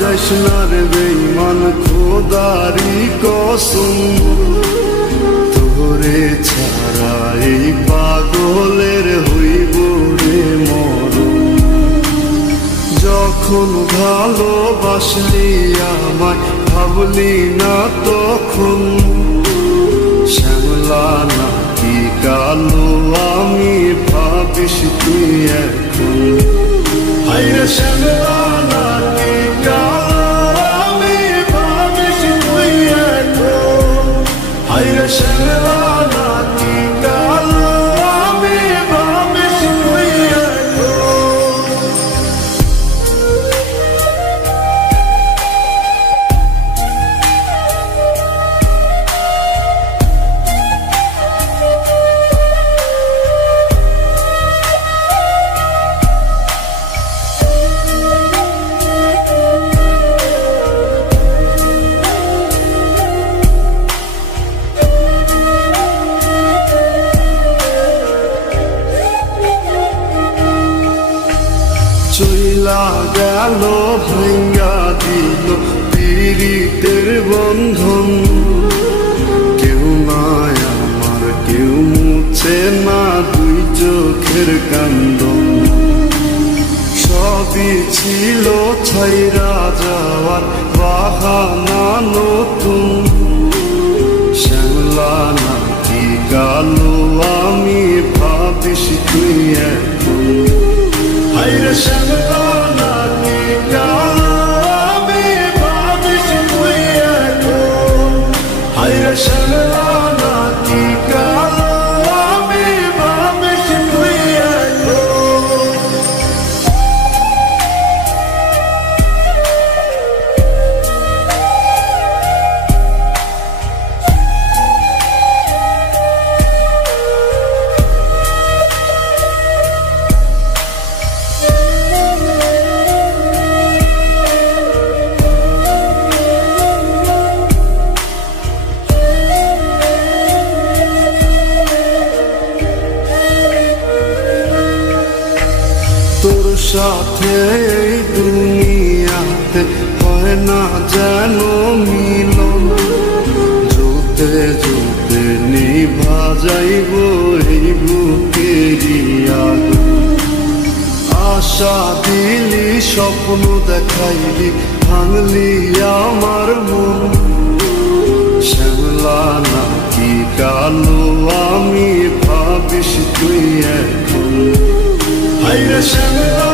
যাইস না রে বেঈমান খোদারি কসম, তোরে ছাড়া এই পাগলের হইব রে মরণ। যখন ভালোবাসলি আমায় ভাবলি না তখন, শ্যামলা নাকি কালো আমি ভাবিস তুই এখন। হায়রে শ্যামলা নাকি কালো আমি ভাবিস তুই এখন। হায়রে শ্যামলা নাকি কালো আমি ভাবিস তুই এখন। চইলা গেল ভাঙ্গা দিল পীড়িতের বন্ধন, কেউ নাই আমার কেউ মুছে না দুই চোখের কান্দন। সবই ছিল ছাইরা যাওয়ার বাহানা নতুন, শ্যামলা নাকি কালো আমি ভাবিস তুই এখন। হায়রে শ্যামলা নাকি কালো আমি ভাবিস তুই এখন। হায়রে শ্যামলা নাকি কালো আমি ভাবিস তুই এখন। তোর সাথে এই দুনিয়াতে হয় না যেন মিলন, জুতে জুতে নিভা যাইব এই বুকেরই আগুন। আশা দিলি স্বপ্ন দেখাইলি ভাঙলি আমার মন, শ্যামলা নাকি কালো আমি ভাবিস তুই এখন। হায়রে শ্যামলা